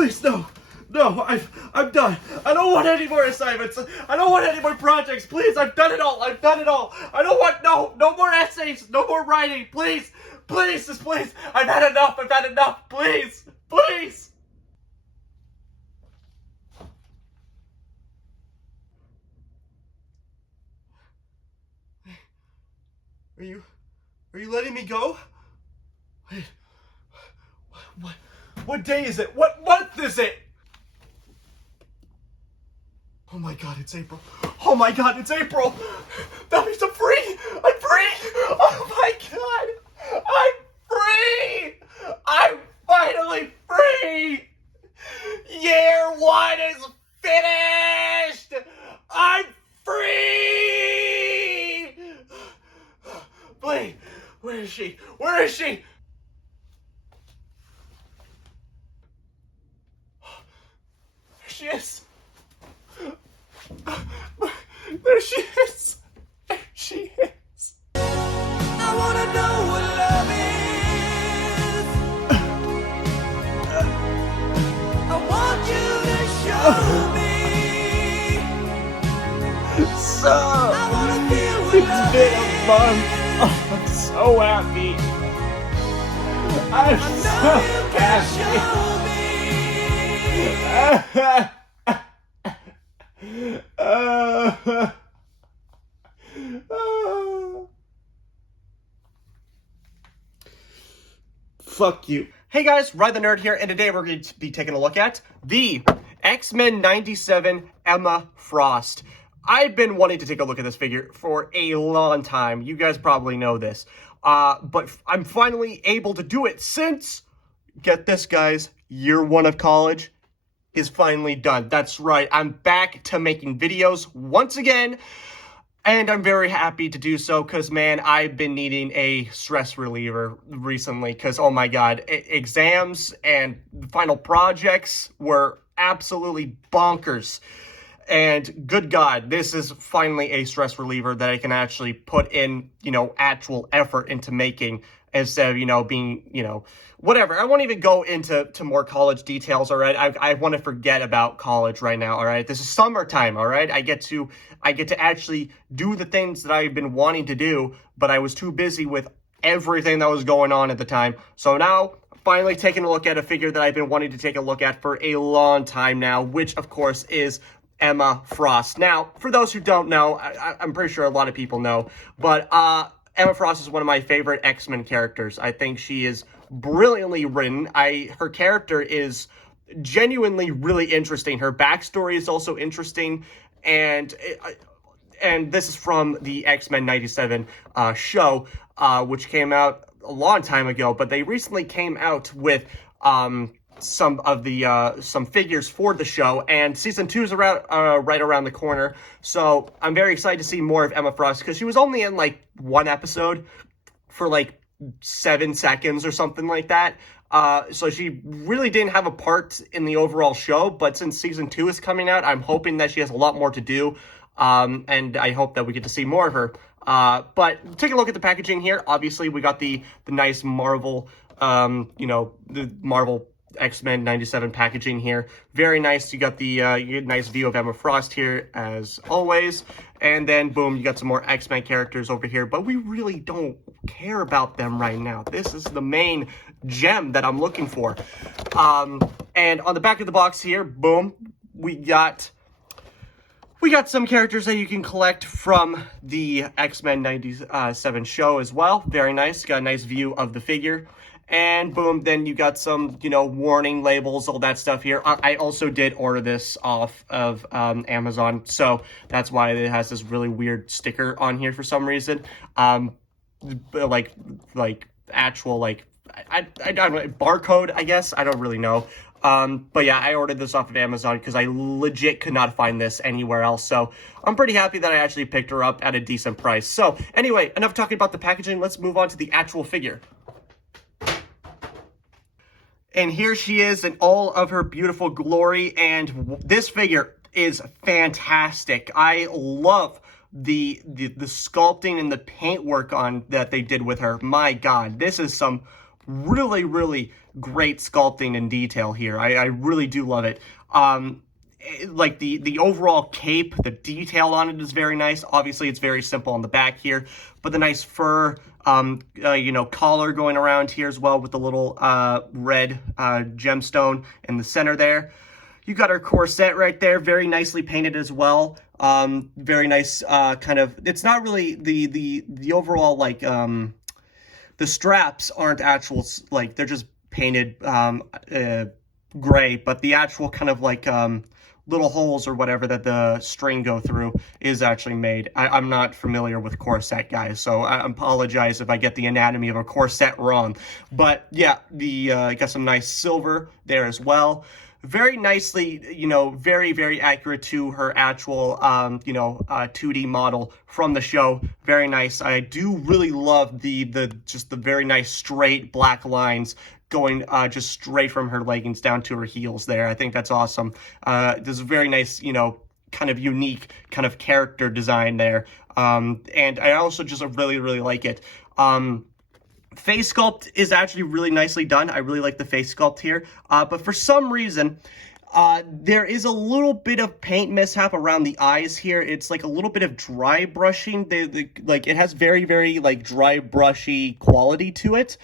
Please, no. No, I'm done. I don't want any more assignments. I don't want any more projects. Please, I've done it all. I've done it all. I don't want, no more essays. No more writing. Please, please, just please. I've had enough. I've had enough. Please, please. Are you letting me go? Wait, what day is it? What month is it? Oh my God, it's April. Oh my God, it's April. That means I'm free. I'm free. Oh my God, I'm free. I'm finally free. Year 1 is finished. I'm free. Blaine, where is she? Where is she? There she is. There she is. There she is. I wanna know what love is. I want you to show me. So, I wanna feel what it's love been a is. month. Oh, I'm so happy. I'm so You can happy. show me. Fuck you. Hey guys, Ryan the Nerd here, and today we're going to be taking a look at the X-Men 97 Emma Frost. I've been wanting to take a look at this figure for a long time. You guys probably know this. But I'm finally able to do it since, get this guys, year 1 of college is finally done. That's right, I'm back to making videos once again. And I'm very happy to do so because, man, I've been needing a stress reliever recently because, oh my God, exams and final projects were absolutely bonkers. And good God, this is finally a stress reliever that I can actually put in, actual effort into making instead of, being, whatever. I won't even go into more college details, all right? I want to forget about college right now, all right? This is summertime, all right? I get to actually do the things that I've been wanting to do, but I was too busy with everything that was going on at the time. So now, finally taking a look at a figure that I've been wanting to take a look at for a long time now, which, of course, is Emma Frost. Now, for those who don't know, I'm pretty sure a lot of people know, but Emma Frost is one of my favorite X-Men characters. I think she is brilliantly written. Her character is genuinely really interesting. Her backstory is also interesting, and this is from the X-Men 97 show, which came out a long time ago, but they recently came out with some figures for the show, and season 2 is right around the corner. So I'm very excited to see more of Emma Frost because she was only in like one episode for like 7 seconds or something like that. So she really didn't have a part in the overall show, but since season 2 is coming out, I'm hoping that she has a lot more to do. And I hope that we get to see more of her. But take a look at the packaging here. Obviously, we got the nice Marvel, the Marvel X-Men 97 packaging here. Very nice. You got the you get a nice view of Emma Frost here, as always. And then, boom, you got some more X-Men characters over here. But we really don't care about them right now. This is the main gem that I'm looking for. And on the back of the box here, boom, we got some characters that you can collect from the X-Men 97 show as well. Very nice. Got a nice view of the figure. And boom, then you got some, warning labels, all that stuff here. I also did order this off of Amazon, so that's why it has this really weird sticker on here for some reason. Like actual, I don't know, barcode, I guess? I don't really know. But yeah, I ordered this off of Amazon because I legit could not find this anywhere else. So I'm pretty happy that I actually picked her up at a decent price. So anyway, enough talking about the packaging. Let's move on to the actual figure. And here she is in all of her beautiful glory, and this figure is fantastic. I love the sculpting and the paintwork on that they did with her. My God, this is some really, really great sculpting and detail here. I really do love it. Like the overall cape, the detail on it is very nice. Obviously, it's very simple on the back here, but the nice fur, collar going around here as well with the little red gemstone in the center there. You got her corset right there, very nicely painted as well. Very nice kind of. It's not really the overall like the straps aren't actual, like they're just painted gray, but the actual kind of like little holes or whatever that the string go through is actually made. I'm not familiar with corset, guys, so I apologize if I get the anatomy of a corset wrong. But yeah, got some nice silver there as well. Very nicely, very, very accurate to her actual, 2D model from the show. Very nice. I do really love the very nice straight black lines going just straight from her leggings down to her heels there. I think that's awesome. There's a very nice, kind of unique kind of character design there. And I also just really, really like it. Face sculpt is actually really nicely done. I really like the face sculpt here. But for some reason, there is a little bit of paint mishap around the eyes here. It's like a little bit of dry brushing. Like it has very, very like dry brushy quality to it.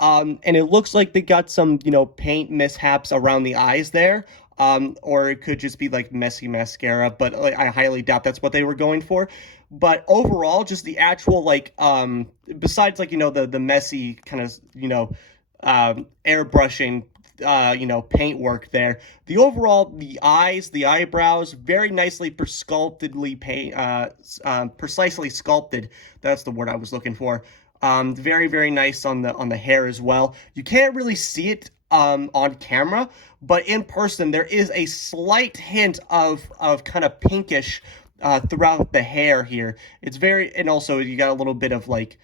And it looks like they got some, paint mishaps around the eyes there. Or it could just be like messy mascara, but I highly doubt that's what they were going for. But overall, just the actual like, besides like, the messy kind of, airbrushing, paint work there, the overall, the eyes, the eyebrows, very nicely precisely sculpted. That's the word I was looking for. Very, very nice on the hair as well. You can't really see it on camera, but in person there is a slight hint of kind of pinkish throughout the hair here. It's very, and also you got a little bit of like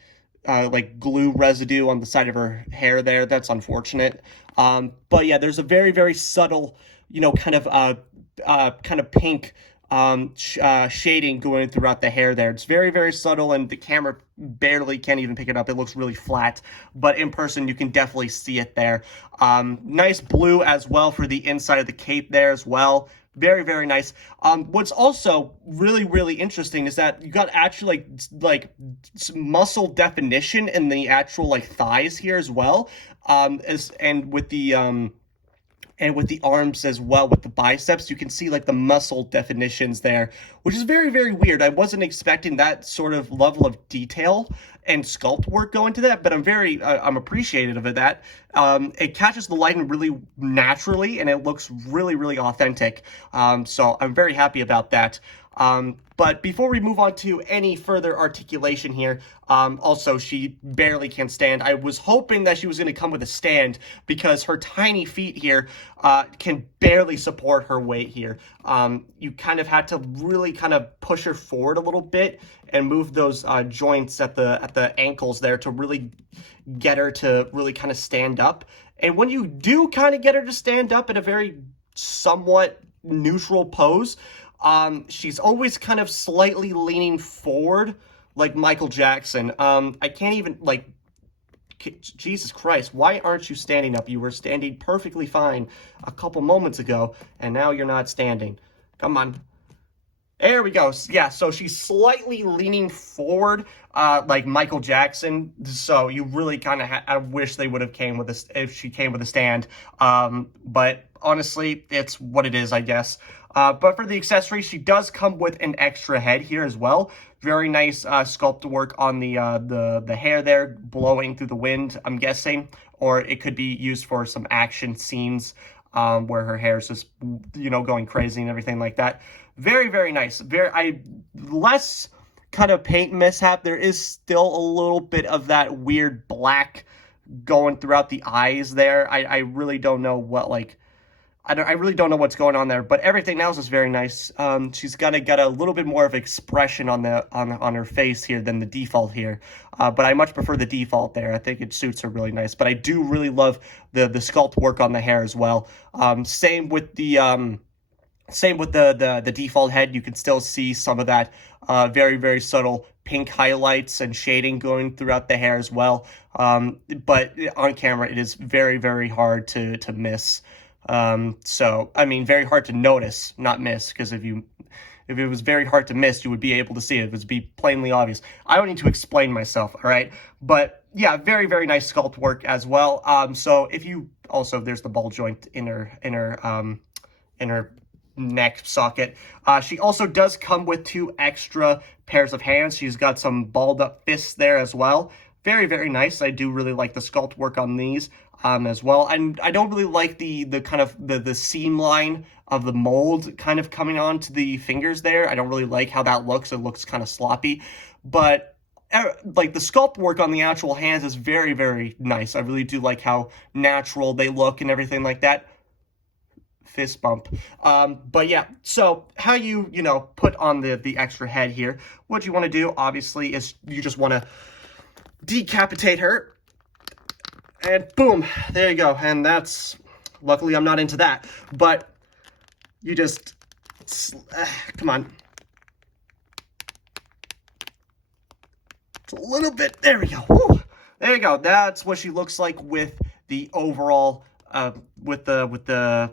glue residue on the side of her hair there. That's unfortunate. But yeah, there's a very, very subtle, kind of pink shading going throughout the hair there. It's very, very subtle, and the camera barely can't even pick it up. It looks really flat, but in person you can definitely see it there. Nice blue as well for the inside of the cape there as well. Very, very nice. What's also really, really interesting is that you got actually like muscle definition in the actual like thighs here as well. And with the arms as well, with the biceps, you can see like the muscle definitions there, which is very, very weird. I wasn't expecting that sort of level of detail and sculpt work go into that, but I'm appreciative of that. It catches the light really naturally, and it looks really, really authentic. So I'm very happy about that. But before we move on to any further articulation here, also, she barely can stand. I was hoping that she was going to come with a stand because her tiny feet here can barely support her weight here. You kind of had to really kind of push her forward a little bit and move those joints at the ankles there to really get her to really kind of stand up. And when you do kind of get her to stand up in a very somewhat neutral pose, she's always kind of slightly leaning forward like Michael Jackson. I can't even, like, Jesus Christ, why aren't you standing up? You were standing perfectly fine a couple moments ago, and now you're not standing. Come on. There we go. Yeah, so she's slightly leaning forward, like Michael Jackson. So you really kind of, I wish they would have came with this if she came with a stand. But honestly, it's what it is, I guess. But for the accessories, she does come with an extra head here as well. Very nice sculpt work on the hair there, blowing through the wind, I'm guessing. Or it could be used for some action scenes where her hair is just, going crazy and everything like that. Very, very nice. Less kind of paint mishap. There is still a little bit of that weird black going throughout the eyes there. I really don't know what, like, I really don't know what's going on there, but everything else is very nice. She's got a little bit more of expression on her face here than the default here, but I much prefer the default there. I think it suits her really nice, but I do really love the sculpt work on the hair as well. Same with the default head. You can still see some of that very, very subtle pink highlights and shading going throughout the hair as well. But on camera, it is very, very hard to miss. So, I mean, very hard to notice, not miss, because if it was very hard to miss, you would be able to see it. It would be plainly obvious. I don't need to explain myself, all right? But yeah, very, very nice sculpt work as well. So if you also, there's the ball joint in her neck socket. She also does come with 2 extra pairs of hands. She's got some balled up fists there as well. Very, very nice. I do really like the sculpt work on these as well. And I don't really like the kind of the seam line of the mold kind of coming onto the fingers there. I don't really like how that looks. It looks kind of sloppy. But like the sculpt work on the actual hands is very, very nice. I really do like how natural they look and everything like that. Fist bump. But yeah, so how you put on the extra head here, what you want to do obviously is you just want to decapitate her, and boom, there you go. And that's, luckily I'm not into that, but you just come on, it's a little bit, there we go. Woo. There you go. That's what she looks like with the overall with the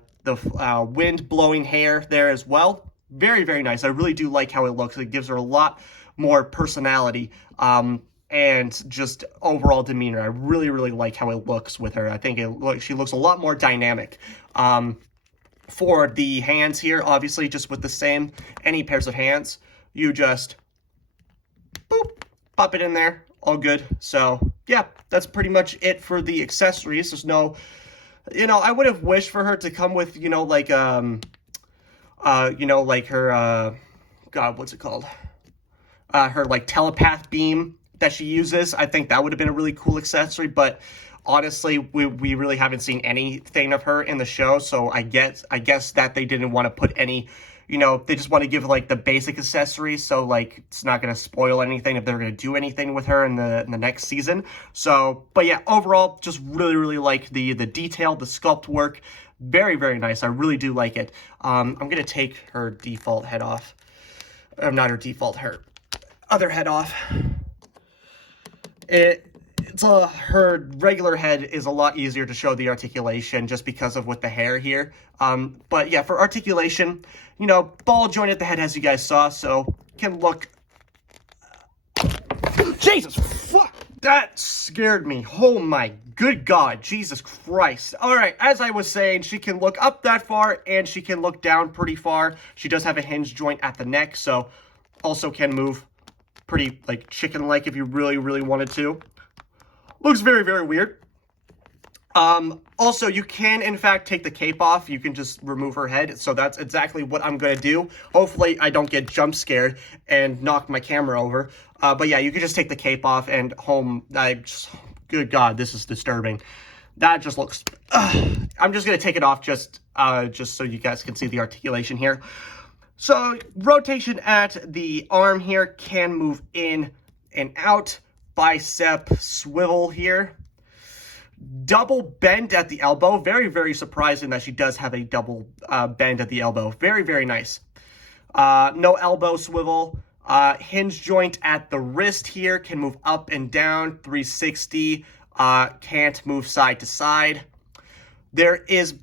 wind blowing hair there as well. Very, very nice. I really do like how it looks. It gives her a lot more personality and just overall demeanor. I really, really like how it looks with her. I think she looks a lot more dynamic. For the hands here, obviously, just with the same, any pairs of hands, you just, boop, pop it in there, all good. So, yeah, that's pretty much it for the accessories. There's no, I would have wished for her to come with, like her, God, what's it called? Her, like, telepath beam that she uses. I think that would have been a really cool accessory, but honestly, we really haven't seen anything of her in the show, so I guess that they didn't want to put any, they just want to give, like, the basic accessories, so, like, it's not going to spoil anything if they're going to do anything with her in the next season. So, but yeah, overall, just really, really like the detail, the sculpt work. Very, very nice. I really do like it. I'm going to take her default head off. Not her default, her other head off. Her regular head is a lot easier to show the articulation just because of with the hair here. But yeah, for articulation, ball joint at the head, as you guys saw, so can look. Jesus, fuck! That scared me. Oh my good God, Jesus Christ. All right, as I was saying, she can look up that far and she can look down pretty far. She does have a hinge joint at the neck, so also can move pretty, like, chicken-like if you really, really wanted to. Looks very, very weird. Also, you can, in fact, take the cape off. You can just remove her head. So that's exactly what I'm going to do. Hopefully, I don't get jump scared and knock my camera over. But yeah, you can just take the cape off and good God, this is disturbing. That just looks, I'm just going to take it off just so you guys can see the articulation here. So, rotation at the arm here can move in and out. Bicep swivel here. Double bend at the elbow. Very, very surprising that she does have a double bend at the elbow. Very, very nice. No elbow swivel. Hinge joint at the wrist here. Can move up and down. 360. Can't move side to side. There is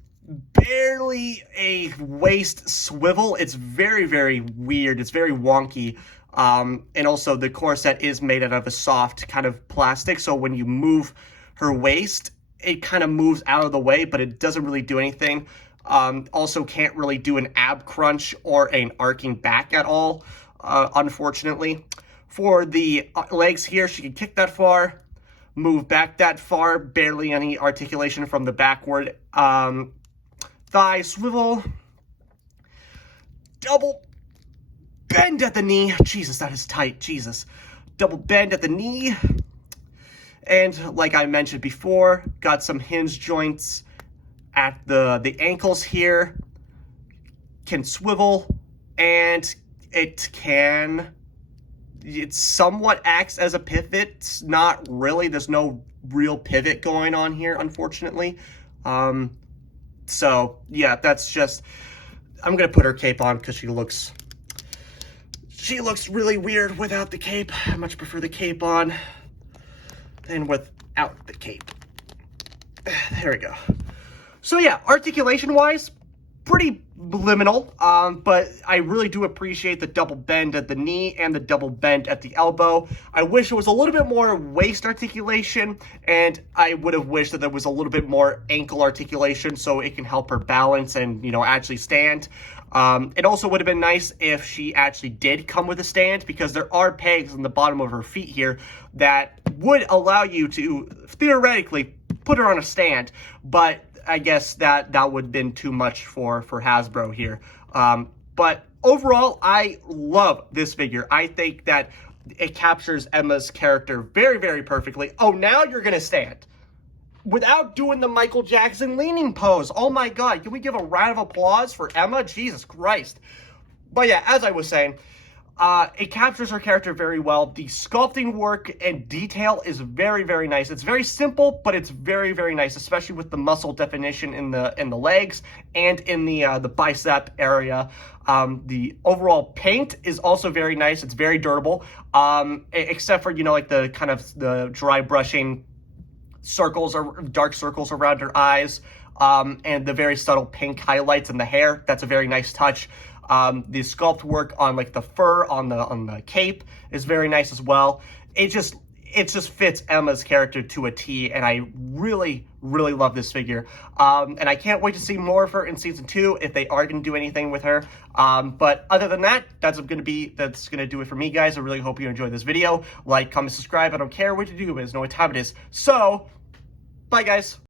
barely a waist swivel. It's very, very weird. It's very wonky. And also the corset is made out of a soft kind of plastic. So when you move her waist, it kind of moves out of the way, but it doesn't really do anything. Also can't really do an ab crunch or an arcing back at all, unfortunately. For the legs here, she can kick that far, move back that far, barely any articulation from the backward. Thigh swivel, double bend at the knee. Jesus, that is tight. Jesus. Double bend at the knee. And like I mentioned before, got some hinge joints at the ankles here. Can swivel. And it somewhat acts as a pivot. It's not really. There's no real pivot going on here, unfortunately. So, yeah, that's just... I'm going to put her cape on because she looks she looks really weird without the cape. I much prefer the cape on than without the cape. There we go. So yeah, articulation-wise, pretty liminal, but I really do appreciate the double bend at the knee and the double bend at the elbow. I wish it was a little bit more waist articulation, and I would have wished that there was a little bit more ankle articulation so it can help her balance and, you know, actually stand. It also would have been nice if she actually did come with a stand, because there are pegs on the bottom of her feet here that would allow you to theoretically put her on a stand, but I guess that would have been too much for Hasbro here. But overall, I love this figure. I think that it captures Emma's character very, very perfectly. Oh, now you're going to stand without doing the Michael Jackson leaning pose. Oh my God, can we give a round of applause for Emma? Jesus Christ. But yeah, as I was saying, it captures her character very well. The sculpting work and detail is very, very nice. It's very simple, but it's very, very nice, especially with the muscle definition in the legs and in the bicep area. The overall paint is also very nice. It's very durable, except for, you know, like the kind of the dry brushing circles or dark circles around her eyes, and the very subtle pink highlights in the hair. That's a very nice touch. The sculpt work on like the fur on the cape is very nice as well. It just fits Emma's character to a T, and I really, really love this figure. And I can't wait to see more of her in season 2 if they are going to do anything with her. But other than that, that's gonna do it for me, guys. I really hope you enjoyed this video. Like, comment, subscribe. I don't care what you do, but it's know what time it is. So, bye, guys.